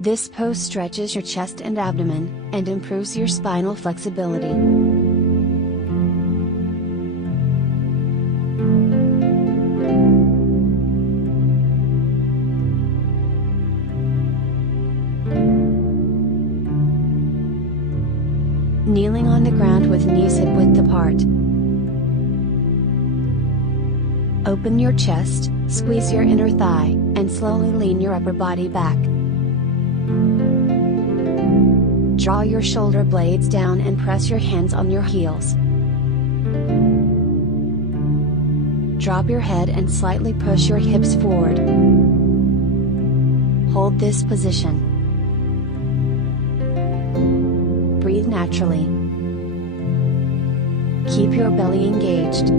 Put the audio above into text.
This pose stretches your chest and abdomen, and improves your spinal flexibility. Kneeling on the ground with knees hip width apart. Open your chest, squeeze your inner thigh, and slowly lean your upper body back. Draw your shoulder blades down and press your hands on your heels. Drop your head and slightly push your hips forward. Hold this position. Breathe naturally. Keep your belly engaged.